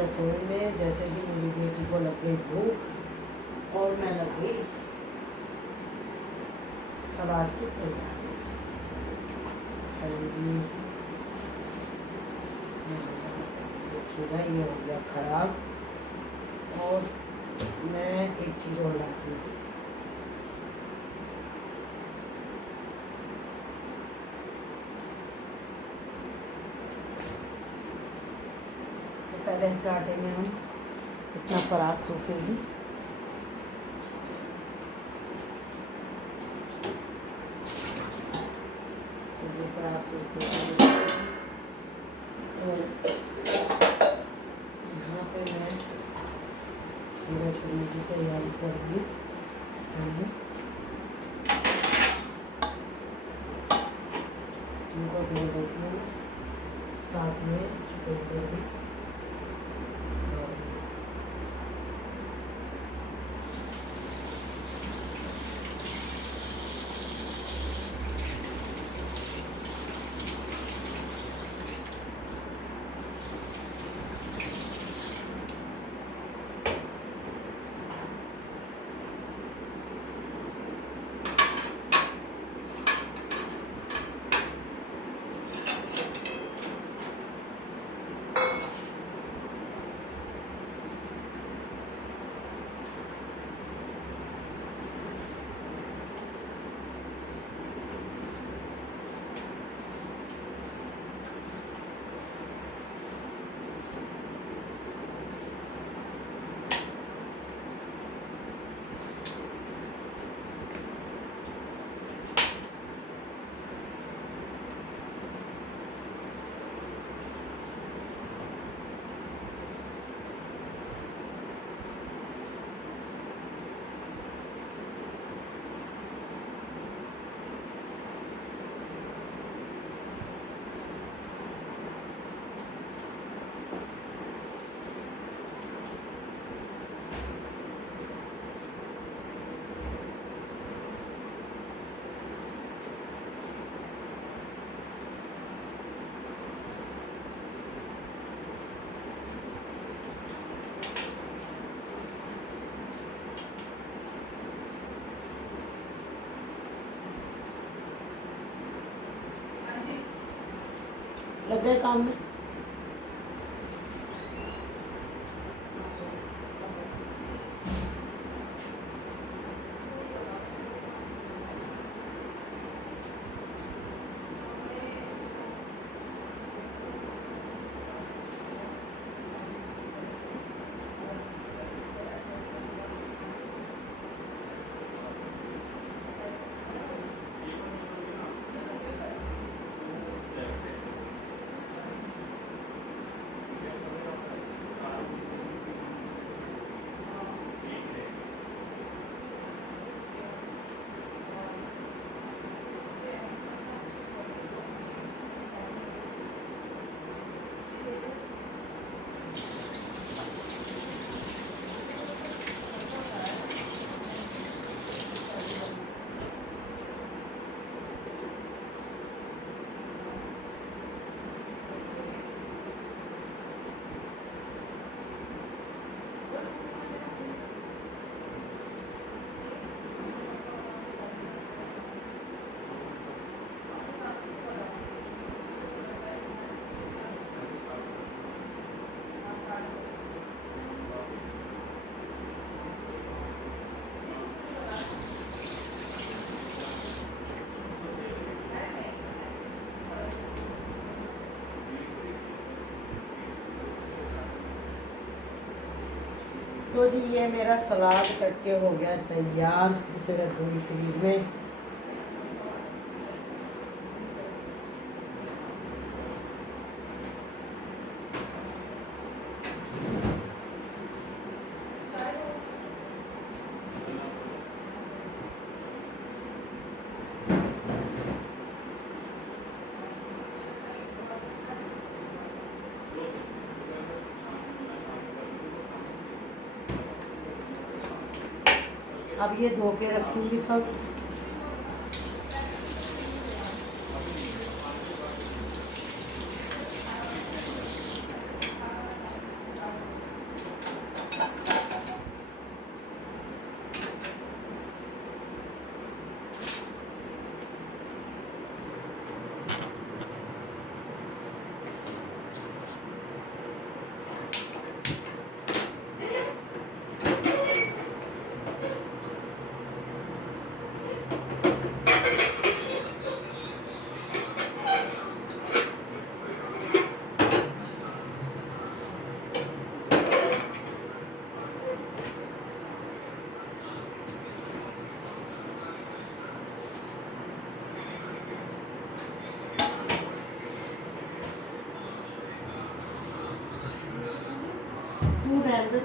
रसोई में जैसे कि मेरी बेटी को लग गई भूख और मैं लग गई सलाद की तैयारी करूँगी। खीरा ये हो गया ख़राब और मैं एक चीज़ और लाती हूँ। पहले आटे में हम इतना परात सूखेगी। तो ये परात सूखेगी और यहाँ पे मैं पूरा चने की तैयारी करूँगी। इनको धो लेती हूँ, साथ में चुकंदर भी। लग गए काम में। तो जी ये मेरा सलाद कट के हो गया तैयार। इसे रखूँगी फ्रीज में। अब ये धो के रखूँगी सब।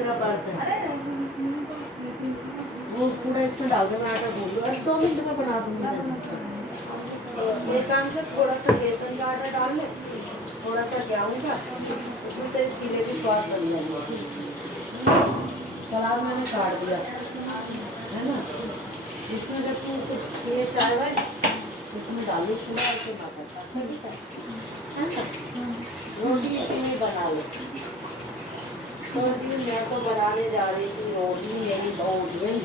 तेरा बर्तन वो पूरा इसमें डाल दे, मैं आटा भून लूँ और 2 मिनट में बना दूंगी मैं। तो एक काम से थोड़ा सा बेसन का आटा डाल ले, थोड़ा सा गेहूँ का, उसमें तेरे चीले की स्वाद बन जाएगी। सलाद मैंने काट दिया है ना, इसमें जब तू कुछ ये चाय वाय इसमें डालू पूरा ऐसे खाता, ठीक है ना। रोटी इतनी बना लो। तो जी मैं तो बनाने जा रही थी रोटी, यही बहुत गई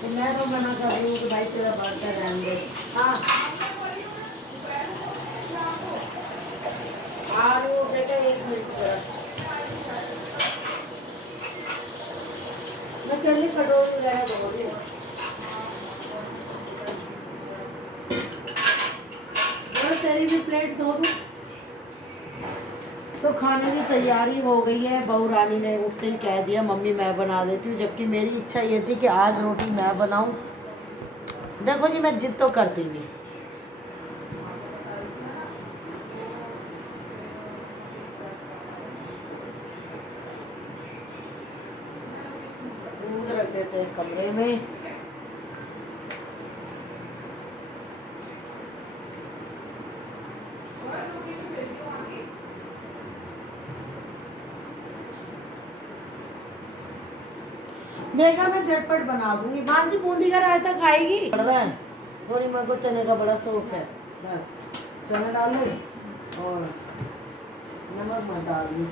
तो मैं तो मना कर रही हूँ कि भाई तेरा बर्तन रहने दे। हाँ आ रही हूँ बेटा, 1 मिनट पर मैं चली कटोरी वगैरह धो रही हूँ। तेरी भी प्लेट धो दूँ। तो खाने की तैयारी हो गई है। बहू रानी ने उठते ही कह दिया मम्मी मैं बना देती हूँ, जबकि मेरी इच्छा ये थी कि आज रोटी मैं बनाऊँ। देखो जी मैं जिद तो करती भी। दूध रख देते हैं कमरे में। मेगा मैं झटपट बना दूंगी। मानसी बूंदी का रायता खाएगी? पड़ रहा है गोरी माँ को चने का बड़ा शौक है। बस चना डाल ले और नमक मत डाल दी,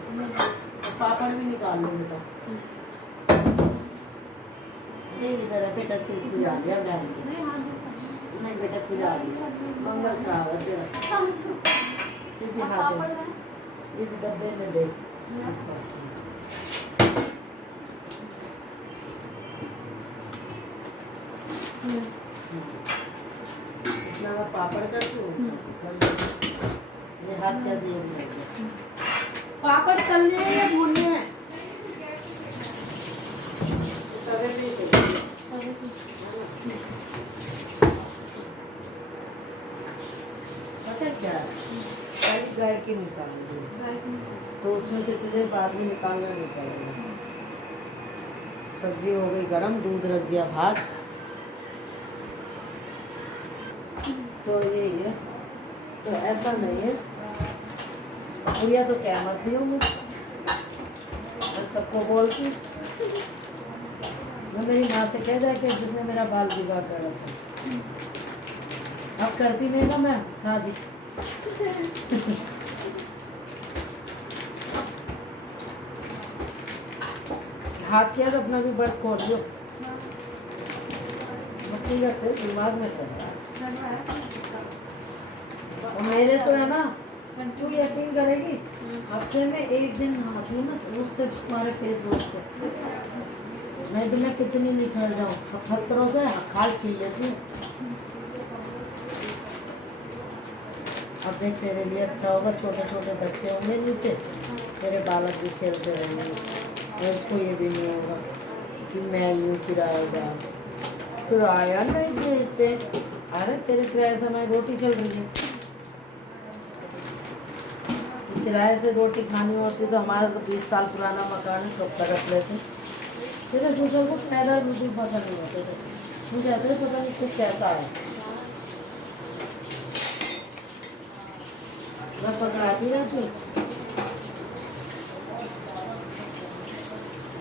पापड़ भी निकाल लो बेटा। नहीं इधर है बेटा, सिर खुजा लिया नहीं बेटा, खुजा लिया, मंगल खराब है तेरा। फिर भी हाथ दे, इस डब्बे में दे। इतना मैं पापड़ कर दूँ, ये हाथ क्या दिए पापड़ तलने हैं या भूनने हैं? तवे पे अच्छा क्या पहले गाय की निकाल दो, तो उसमें से तुझे बाद में निकालना नहीं पड़ेगा। सब्जी हो गई गरम, दूध रख दिया भात। तो ये है, तो ऐसा नहीं है भैया तो क्या मत दियो, मैं सबको बोलती मैं मेरी माँ से कह दिया कि जिसने मेरा बाल विवाह कर रखा, अब करती नहीं ना मैं शादी। हाथ किया तो अपना भी बर्ड खोल लो, मक्खी करते दिमाग में चल रहा है। और मेरे तो है ना, तू यकीन करेगी हफ्ते में 1 दिन नहाती हूँ ना, उससे तुम्हारे फेस वॉश से। नहीं तो मैं कितनी निखर जाऊँ, 78 से खाल छील लेती हूँ। अब देख तेरे लिए अच्छा होगा, छोटे छोटे बच्चे होंगे नीचे, तेरे बालक भी खेलते रहेंगे और उसको ये भी नहीं होगा कि मैं यूँ किराया नहीं देते। अरे तेरे किराए से मैं रोटी चल रही है, किराए से रोटी खानी होती तो हमारा तो 20 साल पुराना मकान है, कब कर रख लेते। तेरे सोचो को पैदा बिल्कुल पसंद नहीं होते थे, मुझे ऐसे पता नहीं कुछ कैसा है। मैं पकड़ाती रहती,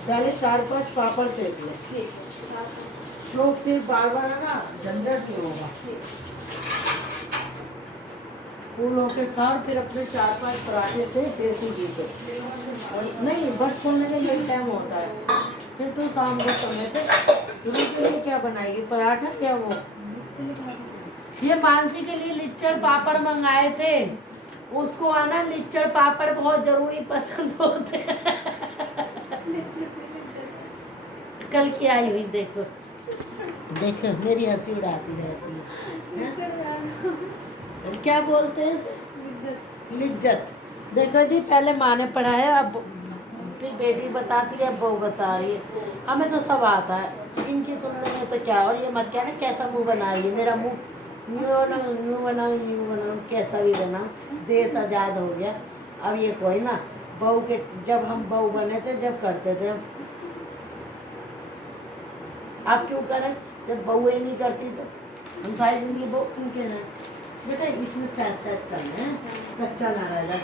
पहले 4-5 पापड़ सेक ले, तो फिर बार बार है ना झंझट क्यों होगा। फूल होके खा, फिर अपने 4-5 पराठे से देसी घी पे, नहीं बस खोलने का यही टाइम होता है। फिर तो शाम को समय पे रोटी के लिए क्या बनाएगी, पराठा क्या वो। ये मानसी के लिए लिच्चड़ पापड़ मंगाए थे, उसको आना लिच्चड़ पापड़ बहुत जरूरी पसंद होते हैं। कल की आई हुई देखो, देखो मेरी हंसी उड़ाती रहती है। क्या बोलते हैं इसे, लिज्जत। देखो जी पहले माँ ने पढ़ाया, अब फिर बेटी बताती है, बहू बता रही है। हमें तो सब आता है, इनकी सुन लेंगे तो क्या। और ये मत कहना कैसा मुंह बना रही है, मेरा मुंह यूँ बनाऊँ कैसा भी बनाऊँ, देश आज़ाद हो गया। अब ये कोई ना बहू के, जब हम बहू बने थे जब करते थे, आप क्यों करें जब बहू ये नहीं करती तो हम सारी जिंदगी बहू उनके रहें। बेटा इसमें सहज कर लें, कच्चा ना रह जाए,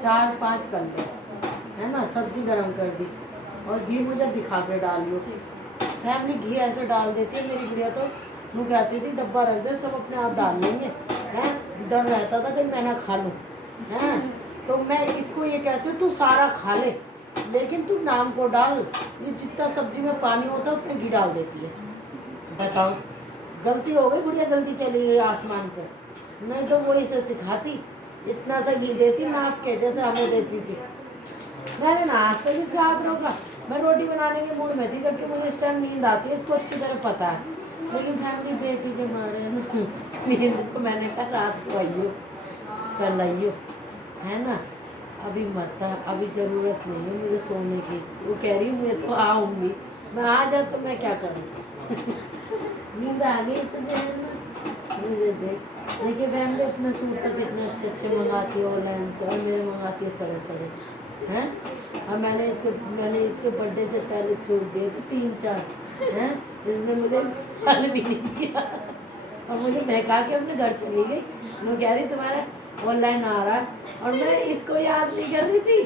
4-5 कर ले, है ना। सब्जी गरम कर दी और घी मुझे दिखा के डालियो। फैमिली घी ऐसे डाल देती है, मेरी गुड़िया तो मुँह कहती थी डब्बा रख दे सब अपने आप डाल लेंगे, हैं। डर रहता था कि मैं ना खा लूँ, हैं। तो मैं इसको ये कहती हूँ तू सारा खा ले, लेकिन तू नाम को डाल। ये जितना सब्जी में पानी होता है उतना घी डाल देती है। बताओ गलती हो गई, गुड़िया जल्दी चली गई आसमान पे, नहीं तो वो इसे सिखाती, इतना सा घी देती नाप के जैसे हमें देती थी। मैंने ना आज तक इसका हाथ रोका। मैं रोटी बनाने के मूड में थी, जबकि मुझे इस टाइम नींद आती है, इसको अच्छी तरह पता है, लेकिन फैमिली बेटी के मारे ना नींद को मैंने कहा रात को आइयो, कल आइयो, है ना। अभी मत आ, अभी ज़रूरत नहीं है मुझे सोने की। वो कह रही मैं तो आऊँगी, मैं आ जा तो मैं क्या करूँ नींद आ गई तो मुझे देख। देखिए फैमिली अपने सूट तक इतने अच्छे अच्छे मंगाती है ऑनलाइन से, और मेरे मंगाती है सड़े सड़े, हैं। और मैंने इसके बर्थडे से पहले सूट दिए थे 3-4, हैं। इसने मुझे फल भी नहीं दिया और मुझे महका के अपने घर चली गई। मैं कह रही तुम्हारा ऑनलाइन आ रहा है, और मैं इसको याद नहीं कर रही थी।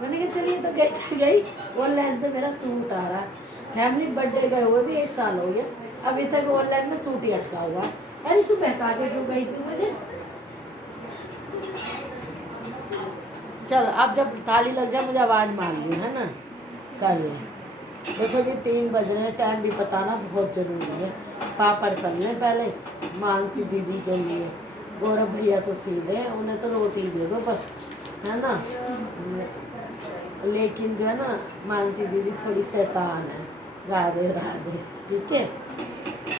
मैंने कहा चलिए तो गई ऑनलाइन से मेरा सूट आ रहा है। फैमिली बर्थडे गए हुए भी 1 साल हो गया, अभी तक ऑनलाइन में सूट ही अटका हुआ है। अरे तू बहका के क्यों गई थी मुझे। चल अब जब थाली लग जाए मुझे आवाज़ मार ली, है ना, कर ले। देखो जी 3 बज रहे हैं, टाइम भी बताना बहुत ज़रूरी है। पापड़ तल लें पहले मानसी दीदी के लिए, गौरव भैया तो सीधे हैं, उन्हें तो रोटी दे दो बस, है ना। लेकिन जो है ना मानसी दीदी थोड़ी शैतान है, राधे राधे, ठीक है।